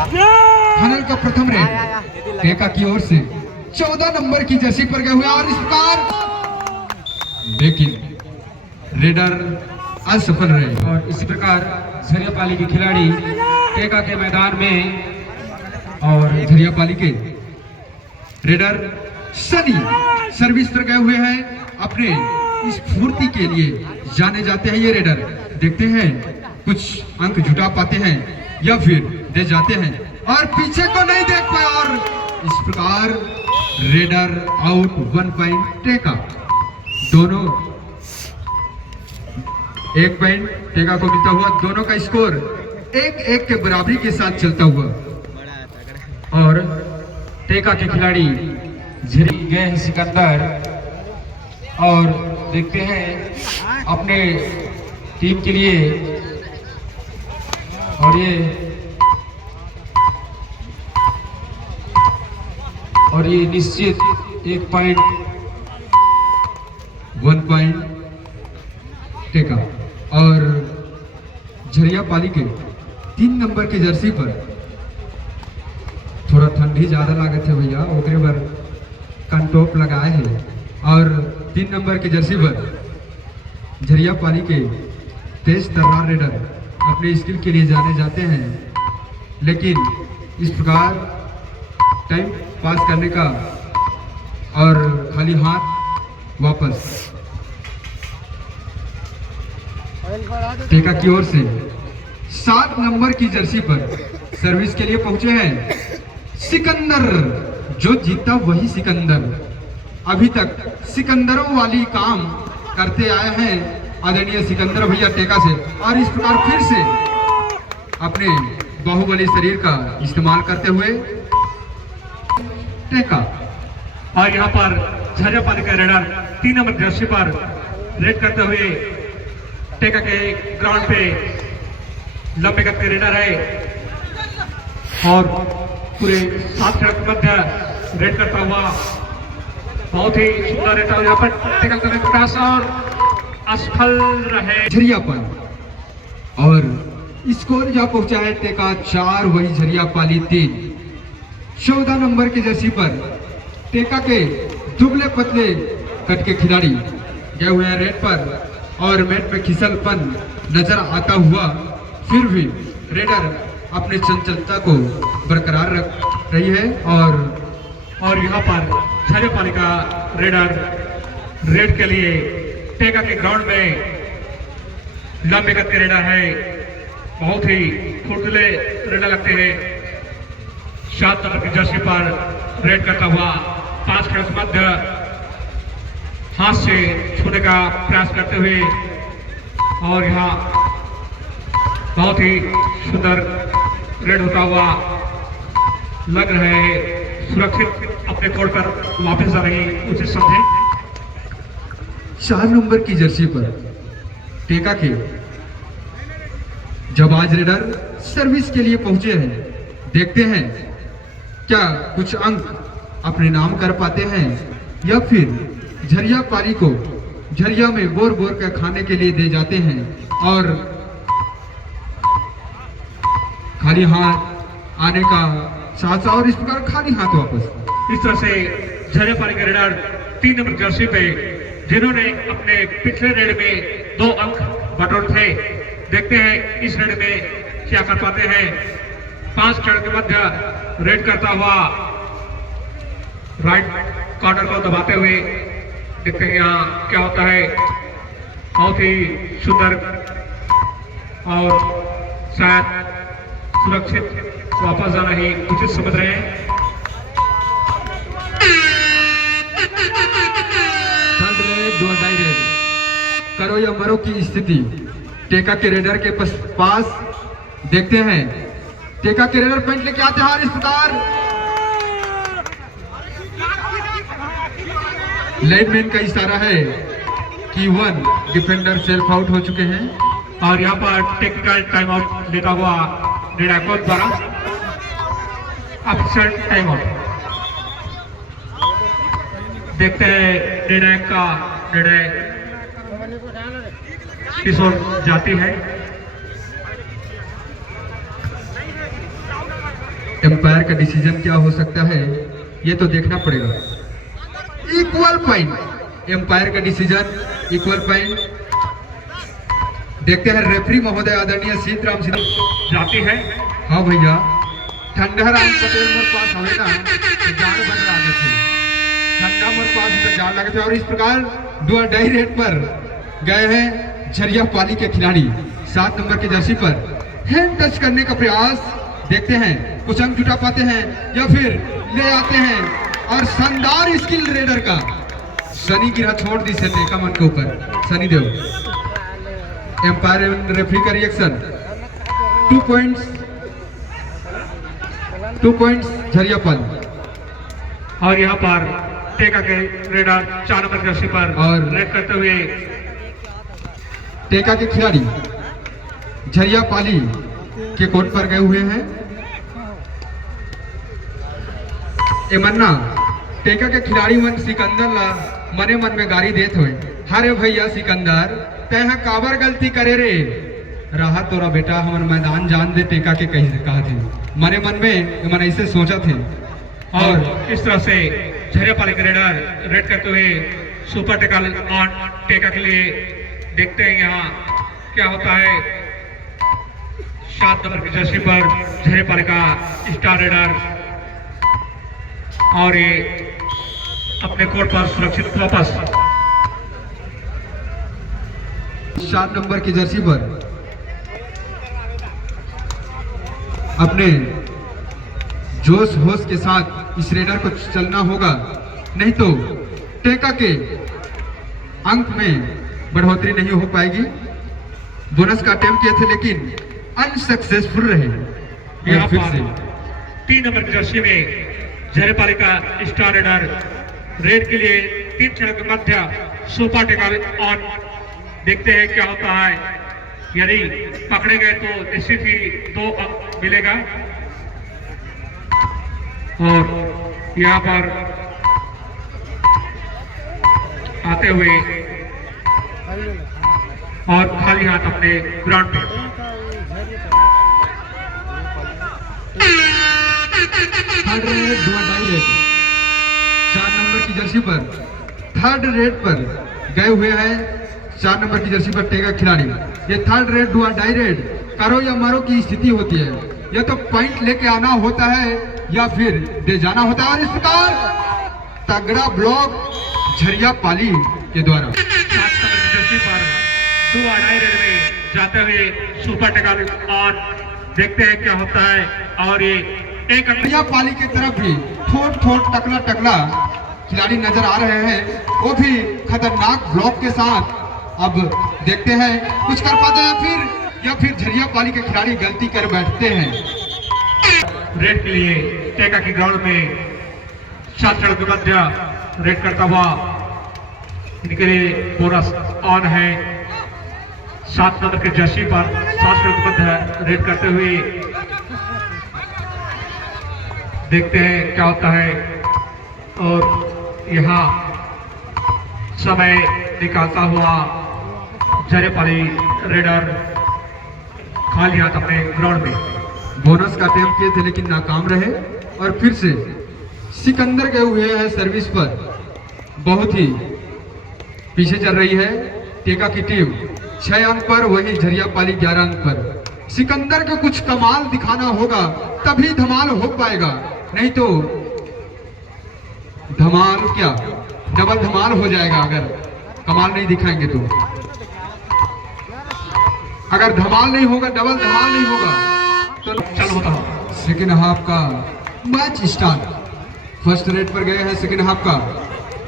Final का प्रथम red टेका की ओर से 14 नंबर की जर्सी पर गए हुए और इस प्रकार लेकिन रेडर असफल रहे। और इसी प्रकार झरियापाली के खिलाड़ी टेका के मैदान में और झरियापाली के रेडर सनी सर्विस पर गए हुए हैं। अपने इस फुर्ती के लिए जाने जाते हैं ये रेडर। देखते हैं कुछ अंक जुटा पाते हैं या फिर दे जाते हैं और पीछे को नहीं देख पाए और इस प्रकार रेडर आउट 1 पॉइंट टेका। दोनों 1 पॉइंट टेका को मिलता हुआ, दोनों का स्कोर 1-1 के बराबरी के साथ चलता हुआ। और टेका के खिलाड़ी झरी गए हैं सिकंदर और देखते हैं अपने टीम के लिए और ये निश्चित 1 पॉइंट 1 पॉइंट टेका। और झरियापाली के 3 नंबर की जर्सी पर थोड़ा ठंडी ज्यादा लागत है भैया, ओकरे पर कंटोप लगाए हैं। और 3 नंबर की जर्सी पर झरियापाली के तेज तर्रार रेडर अपने स्किल के लिए जाने जाते हैं, लेकिन इस प्रकार टाइम पास करने का और खाली हाथ वापस टेका की ओर से 7 नंबर की जर्सी पर सर्विस के लिए पहुंचे हैं सिकंदर। जो जीता वही सिकंदर। अभी तक सिकंदरों वाली काम करते आए हैं आदरणीय सिकंदर भैया टेका से, और इस प्रकार फिर से अपने बाहुबली शरीर का इस्तेमाल करते हुए टेका। और यहाँ पर झरियापाली का रेडर 3 नंबर जर्सी पर रेड करते हुए टेका के ग्राउंड पे लंबे कद के रेडर है और पूरे 7 खिलाड़ी के मध्य रेड करता हुआ बहुत ही सुंदर रेड। यहाँ पर टेकल करने का प्रयास और असफल रहे झरियापाली। और स्कोर जा पहुंचा है टेका 4, वही झरियापाली 3। 14 नंबर की जर्सी पर टेका के दुबले पतले कट के खिलाड़ी गए हुए हैं रेड पर और मैट में खिसलपन नजर आता हुआ, फिर भी रेडर अपने चंचलता को बरकरार रख रही है। और यहाँ पर झरियापाली का रेडर रेड के लिए टेका के ग्राउंड में लंबे कद के रेडर है, बहुत ही फुर्तीले रेडर लगते हैं। 7 नंबर की जर्सी पर रेड करता हुआ 5 खिलाड़ी के मध्य हाथ से छूने का प्रयास करते हुए और यहाँ बहुत ही सुंदर रेड होता हुआ लग रहे हैं। सुरक्षित अपने कोर्ट पर वापस जा रही उचित समझे। 4 नंबर की जर्सी पर टेका के जबाज रेडर सर्विस के लिए पहुंचे हैं। देखते हैं क्या कुछ अंक अपने नाम कर पाते हैं या फिर झरियापाली को झरिया में बोर बोर कर खाने के लिए दे जाते हैं और खाली हाथ आने का साथ और इस प्रकार खाली हाथ वापस। इस तरह से झरियापाली के रेडर 3 नंबर जर्सी पे जिन्होंने अपने पिछले रेड में 2 अंक बटोरे थे, देखते हैं इस रेड में क्या कर पाते हैं। 5 खिलाड़ी के मध्य रेड करता हुआ राइट कॉर्नर को दबाते हुए देखते हैं यहाँ क्या होता है। बहुत ही सुंदर और शायद सुरक्षित वापस जाना ही उचित समझ रहे हैं। करो या मरो की स्थिति टेका के रेडर के पास। देखते हैं टेका के रेडर पॉइंट लेके आते हैं। इस प्रकार लाइनमैन का इशारा है कि 1 डिफेंडर सेल्फ आउट हो चुके हैं और यहाँ पर टेक्निकल टाइम आउट लेता हुआ डिडाको द्वारा ऑफिशियल टाइम आउट। देखते हैं डिडाक का निर्णय किस ओर जाती है। एम्पायर का डिसीजन क्या हो सकता है ये तो देखना पड़ेगा। इक्वल पॉइंट, एम्पायर का डिसीजन इक्वल पॉइंट। देखते हैं रेफरी महोदय आदरणीय सीताराम सिन्हा जाती है। हाँ भैया, ठंडा राम पटेल मोर पास हवे ना तो जाड़ बन लागे थे, ठंडा मोर पास तो जाड़ लगे थे। और इस प्रकार 2 रेट पर गए हैं झरिया पाली के खिलाड़ी। 7 नंबर की जर्सी पर हैंड टच करने का प्रयास, देखते हैं कुछ अंक जुटा पाते हैं या फिर ले आते हैं। और शानदार स्किल रेडर का सनी गिरा छोड़ दी से टेका मन के ऊपर सनी देव। एम्पायर एवं रेफरी का रिएक्शन 2 पॉइंट्स झरिया पाली। और यहाँ पर टेका के रेडर 4 नंबर जर्सी पर और रेड करते हुए टेका के खिलाड़ी झरिया पाली के कोर्ट पर गए हुए हैं। एमन्ना टेका के खिलाड़ी मन सिकंदर ला मने मन में गाड़ी देत हुए, हरे भैया सिकंदर तैहा काबर गलती करे रे, रहा तोरा बेटा हमन मैदान जान दे टेका के कहा थे, मने मन में मन ऐसे सोचा थे। और इस तरह से झरिया पाली के रेडर रेड करते हुए सुपर टेकल ऑन टेका के लिए। देखते हैं यहाँ क्या होता है। 7 नंबर की जर्सी पर झरिया पाली का स्टार रेडर और ये अपने कोर्ट पर सुरक्षित वापस। 7 नंबर की जर्सी पर अपने जोश होश के साथ इस रेडर को चलना होगा, नहीं तो टेका के अंक में बढ़ोतरी नहीं हो पाएगी। बोनस का अटेम्प्ट किए थे लेकिन अनसक्सेसफुल रहे। यहाँ फिर पर से 3 नंबर की जर्सी में झरिया पाली का स्टार रेडर रेड के लिए 3 क्षण के मध्य सुपर टेकल ऑन। देखते हैं क्या होता है। यदि पकड़े गए तो निश्चित ही 2 अंक मिलेगा। और यहाँ पर आते हुए और खाली हाथ अपने ग्राउंड पे। थर्ड रेड 2 रेड 4 नंबर की जर्सी पर थर्ड रेड पर गए हुए हैं। 4 नंबर की जर्सी पर टेका खिलाड़ी। ये थर्ड रेड 2 रेड करो या मारो की स्थिति होती है, या तो पॉइंट लेके आना होता है या फिर दे जाना होता है। और इस प्रकार तगड़ा ब्लॉक झरिया पाली के द्वारा 7 नंबर की जर्सी पर 2 रेड में जाते हुए सुपर टेकल ऑन। देखते हैं क्या होता है। और ये एक झरिया पाली की तरफ भी थोट टकला खिलाड़ी नजर आ रहे हैं, वो भी खतरनाक ब्लॉक के साथ। अब देखते हैं कुछ कर पाते हैं या फिर झरिया पाली के खिलाड़ी गलती कर बैठते हैं। रेड के लिए टेका की ग्राउंड में 7 क्षण के मध्य रेड करता हुआ इनके लिए बोनस ऑन है। 7 नंबर के जर्सी पर 7 क्षण के मध्य रेड करते हुए देखते हैं क्या होता है। और यहाँ समय निकालता हुआ झरिया पाली रेडर खाली हाथ अपने ग्राउंड में। बोनस का अटेम्प्ट किए थे लेकिन नाकाम रहे। और फिर से सिकंदर गए हुए हैं सर्विस पर, बहुत ही पीछे चल रही है टेका की टीम 6 अंक पर, वही झरिया पाली 11 अंक पर। सिकंदर को कुछ कमाल दिखाना होगा तभी धमाल हो पाएगा, नहीं तो धमाल क्या डबल धमाल हो जाएगा अगर कमाल नहीं दिखाएंगे तो। अगर धमाल नहीं होगा डबल धमाल नहीं होगा तो चल होता। सेकेंड हाफ का मैच स्टार्ट। फर्स्ट रेड पर गए हैं सेकेंड हाफ का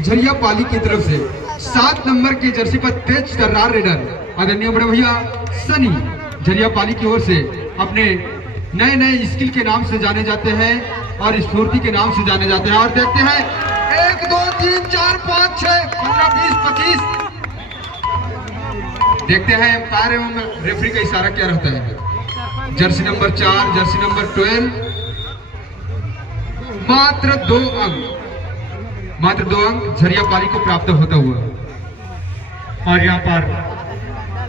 झरिया पाली की तरफ से। 7 नंबर की जर्सी पर तेज तर्रार रेडर आदरणीय बड़े भैया सनी झरिया पाली की ओर से अपने नए स्किल के नाम से जाने जाते हैं और स्फूर्ति के नाम से जाने जाते हैं। और देखते हैं 1 2 3 4 5 6 15 20 25। देखते हैं एम्पायर एवं रेफरी का इशारा क्या रहता है। जर्सी नंबर 4 जर्सी नंबर 12 मात्र 2 अंक झरिया पाली को प्राप्त होता हुआ। और यहाँ पर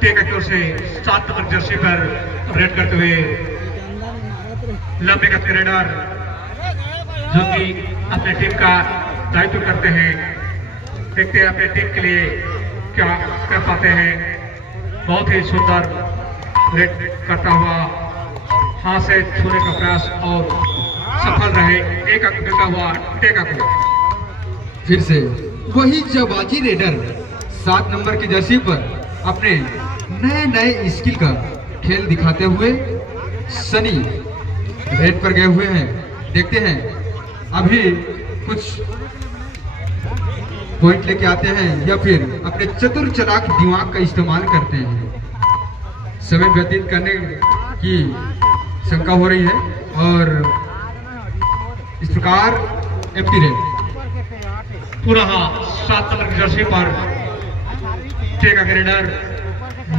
टेका की ओर से 7 नंबर जर्सी पर रेड करते हुए लंबे कद के रेडर जो कि अपने टीम का दायित्व करते हैं। देखते हैं अपने टीम के लिए क्या कर पाते हैं। बहुत ही सुंदर रेड करता हुआ हाथ से छूने का प्रयास और सफल रहे। एक अंक मिलता हुआ टेका को। फिर से वही जबाजी रेडर 7 नंबर की जर्सी पर अपने नए नए स्किल का खेल दिखाते हुए सनी रेड पर गए हुए हैं। देखते हैं अभी कुछ पॉइंट लेके आते हैं या फिर अपने चतुर चालाक दिमाग का इस्तेमाल करते हैं। समय व्यतीत करने की शंका हो रही है और इस प्रकार एम्प्टी रेड पूरा 7 नंबर की जर्सी पर टेका के रेडर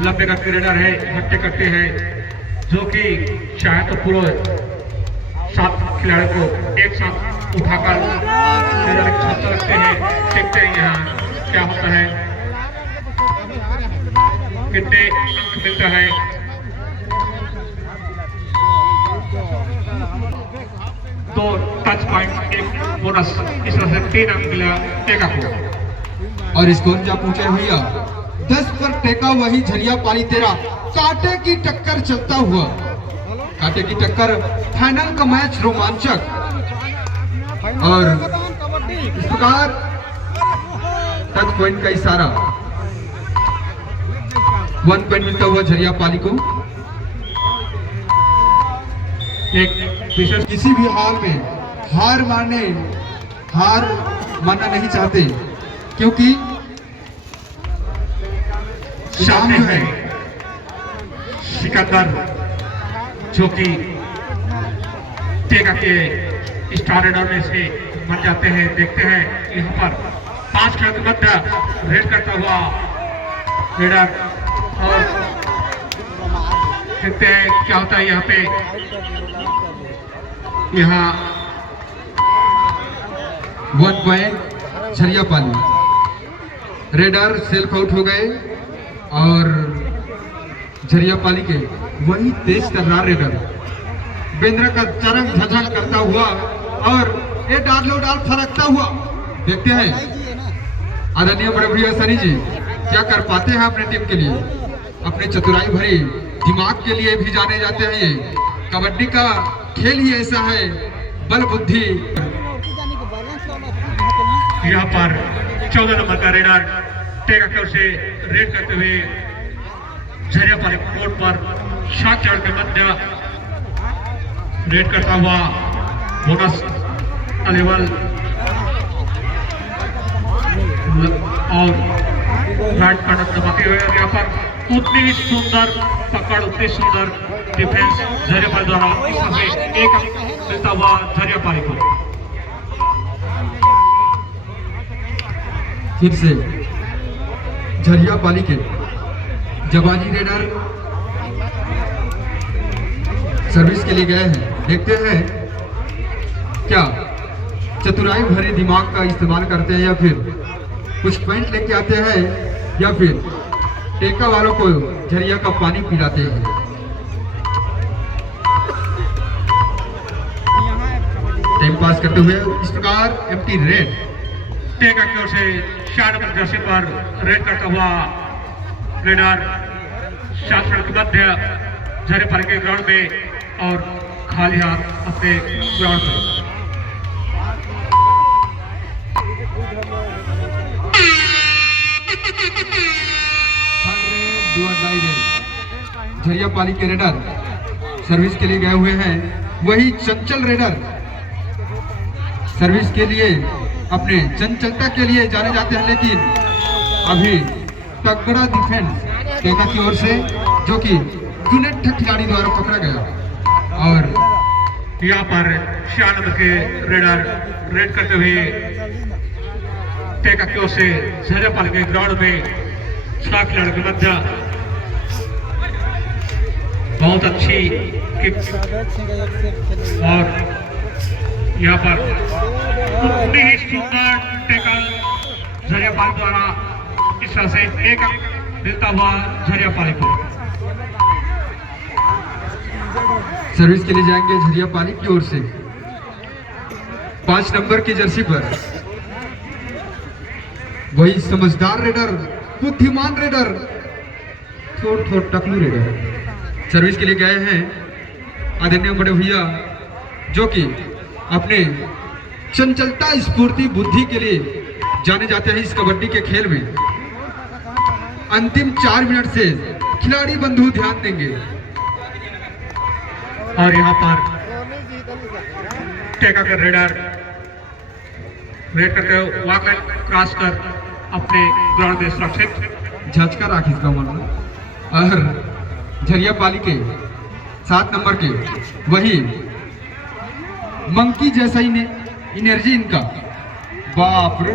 लंबे कद के रेडर है। हट्टे कट्टे हैं जो कि चाहे तो पूरे 7 खिलाड़ियों को एक साथ उठाकर रखते हैं। देखते हैं यहाँ क्या होता है, कितने अंक मिलता है। दो टच पॉइंट, एक बोनस, इस तरह से 3 अंक मिला टेका को। और स्कोर जा पहुंचे भैया 10 पर टेका। वही झरिया पाली तेरा कांटे की टक्कर चलता हुआ, कांटे की टक्कर। फाइनल का मैच रोमांचक और इस प्रकार टच पॉइंट का इशारा 1 पॉइंट मिलता हुआ झरिया पाली को। एक विशेष किसी भी हाल में हार मानना नहीं चाहते क्योंकि सामने है सिकंदर जो कि टेका के स्टार रेडर में से बन जाते हैं। देखते हैं यहाँ पर 5 खिलाड़ियों के मध्य रेड करता हुआ रेडर और देखते हैं क्या होता है यहाँ पे। यहाँ 1 पॉइंट झरिया पाली। रेडर सेल्फ आउट हो गए और झरिया पाली के वही तेज तर्रार रेडर बेंद्रा का चरम झझक करता हुआ और ये डाल फरकता हुआ। देखते हैं आदरणीय बड़े भैया सनी जी क्या कर पाते हैं अपने टीम के लिए। अपने चतुराई भरी दिमाग के लिए भी जाने जाते हैं। ये कबड्डी का खेल ही ऐसा है, बल बुद्धि। यहाँ पर 14 नंबर का रेडर टेका की ओर से रेड करते हुए झरिया पाली कोर्ट पर 7 चढ़ के मध्य रेड करता हुआ बोनस लेवल और राइट कार्ड दबाते हुए यहाँ पर उतनी ही सुंदर पकड़, उतनी सुंदर डिफेंस झरिया पाली द्वारा। इसमें एक अंक मिलता हुआ झरिया पाली को। फिर से झरिया पाली के जबाजी रेडर सर्विस के लिए गए हैं। देखते हैं क्या चतुराई भरे दिमाग का इस्तेमाल करते हैं या फिर कुछ पॉइंट लेके आते हैं या फिर टेका वालों को झरिया का पानी पिलाते हैं। टाइम पास करते हुए इस प्रकार एम्प्टी रेड टेका की ओर से 4 नंबर जर्सी पर रेड करता हुआ रेडर 7 रन के मध्य झरिया पाली के ग्राउंड में और खाली हाथ अपने ग्राउंड में। झरिया पाली के रेडर सर्विस के लिए गए हुए हैं। वही चंचल रेडर सर्विस के लिए अपने चंचलता के लिए जाने जाते हैं, लेकिन अभी तगड़ा डिफेंस टेका की ओर से जो कि यूनिट खिलाड़ी द्वारा पकड़ा गया। और यहाँ पर 6 नंबर के रेडर रेड करते हुए टेका की ओर से झरिया पाली के ग्राउंड में 6 खिलाड़ियों के मध्य बहुत अच्छी किक और यहाँ पर उतनी ही सुंदर टेकल झरिया पाली द्वारा। इस तरह से एक अंक मिलता हुआ झरिया पाली को। सर्विस के लिए जाएंगे झरिया पाली की ओर से 5 नंबर की जर्सी पर वही समझदार रेडर, बुद्धिमान रेडर, थोड़ टकलू रेडर सर्विस के लिए गए हैं आदरणीय बड़े भैया, जो कि अपने चंचलता, स्फूर्ति, बुद्धि के लिए जाने जाते हैं इस कबड्डी के खेल में। अंतिम 4 मिनट से खिलाड़ी बंधु ध्यान देंगे। और यहाँ पर टेका कर रेडर वेट करते हुए वाकई क्रॉस कर अपने ग्राउंड में सुरक्षित झचका राखी इसका मतलब। और झरिया पाली के 7 नंबर के वही मंकी जैसा ही एनर्जी इनका, बाप रे,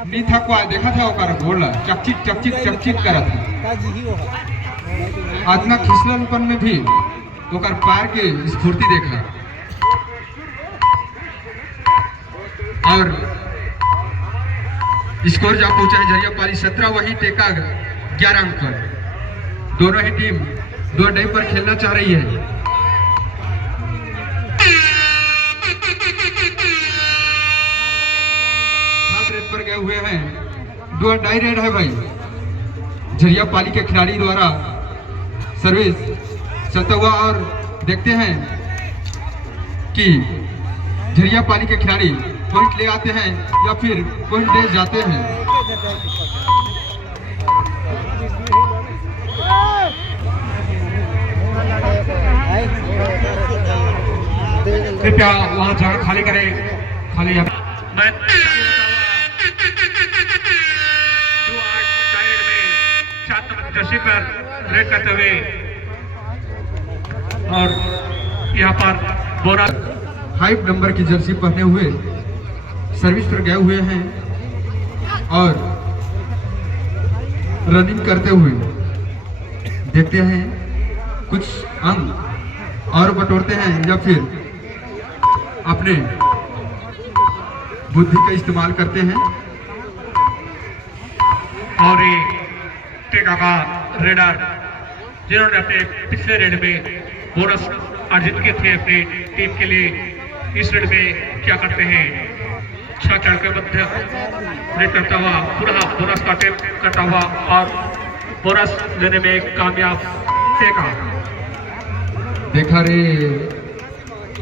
नहीं था को देखा था ओकर बोला चकचिक करा था। आतना खिसलनपन में भी ओकर पैर के स्फूर्ति देखा। और स्कोर जा पहुंचा है झरिया पाली 17, वही टेका 11 अंक पर। दोनों ही टीम 2 अड्डे पर खेलना चाह रही है। रेड पर गए हुए हैं, 2 अड्डाई रेड है भाई। झरिया पाली के खिलाड़ी द्वारा सर्विस चलता हुआ, और देखते हैं कि झरिया पाली के खिलाड़ी पॉइंट ले आते हैं या फिर पॉइंट दे जाते हैं। कृपया वहां जगह खाली करें, खाली मैं जर्सी पर रेड करते हुए और यहाँ पर बोनस 5 नंबर की जर्सी पहने हुए सर्विस पर गए हुए हैं और रनिंग करते हुए देखते हैं कुछ अंक और बटोरते हैं या फिर अपने बुद्धि का इस्तेमाल करते हैं। और ये टेका का रेडर जिन्होंने अपने पिछले रेड में बोनस अर्जित किए थे अपनी टीम के लिए, इस रेड में क्या करते हैं, 6 चढ़ के मध्य रेड करता हुआ पुनः बोनस का अटेम्प्ट करता हुआ और बोनस लेने में कामयाब टेका। देखा रे,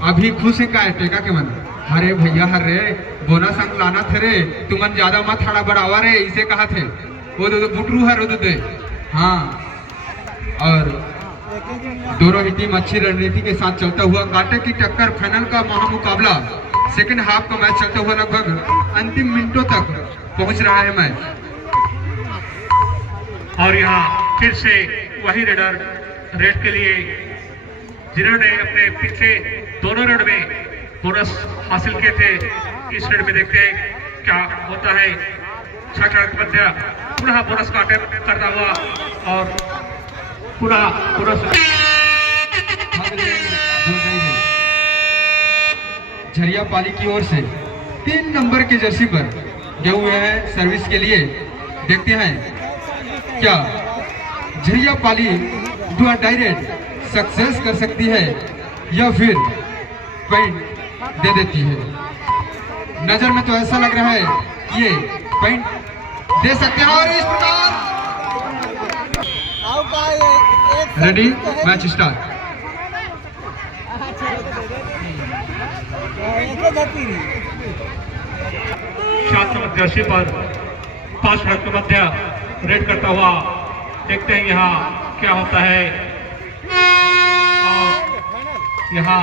अभी खुश है का है टेका के मन। अरे भैया हरे बोनस अंक लाना थे रे, तुमन ज्यादा मत हड़ा बढ़ावा रे, इसे कहा थे वो तो बुटरू है रोद दे। हाँ, और दोनों ही टीम अच्छी रणनीति के साथ चलता हुआ कांटे की टक्कर, फाइनल का महामुकाबला, सेकंड हाफ का मैच चलता हुआ लगभग अंतिम मिनटों तक पहुंच रहा है मैच। और यहाँ फिर से वही रेडर रेड के लिए जिन्होंने अपने पिछले दोनों रेड में बोनस हासिल किए थे, इस रेड में देखते हैं क्या होता है। 6 चढ़ के मध्य पुनः बोनस का अटेम्प्ट करता हुआ और पुनः बोनस। झरिया पाली की ओर से 3 नंबर के जर्सी पर गए हुए हैं सर्विस के लिए। देखते हैं क्या झरिया पाली दुआ डायरेक्ट सक्सेस कर सकती है या फिर पॉइंट दे देती है। नजर में तो ऐसा लग रहा है कि ये पॉइंट दे सकते हैं। और इस प्रकार रेडी, मैच स्टार्ट। जर्सी पर 5 मिनट के मध्य रेड करता हुआ देखते हैं यहाँ क्या होता है। और यहाँ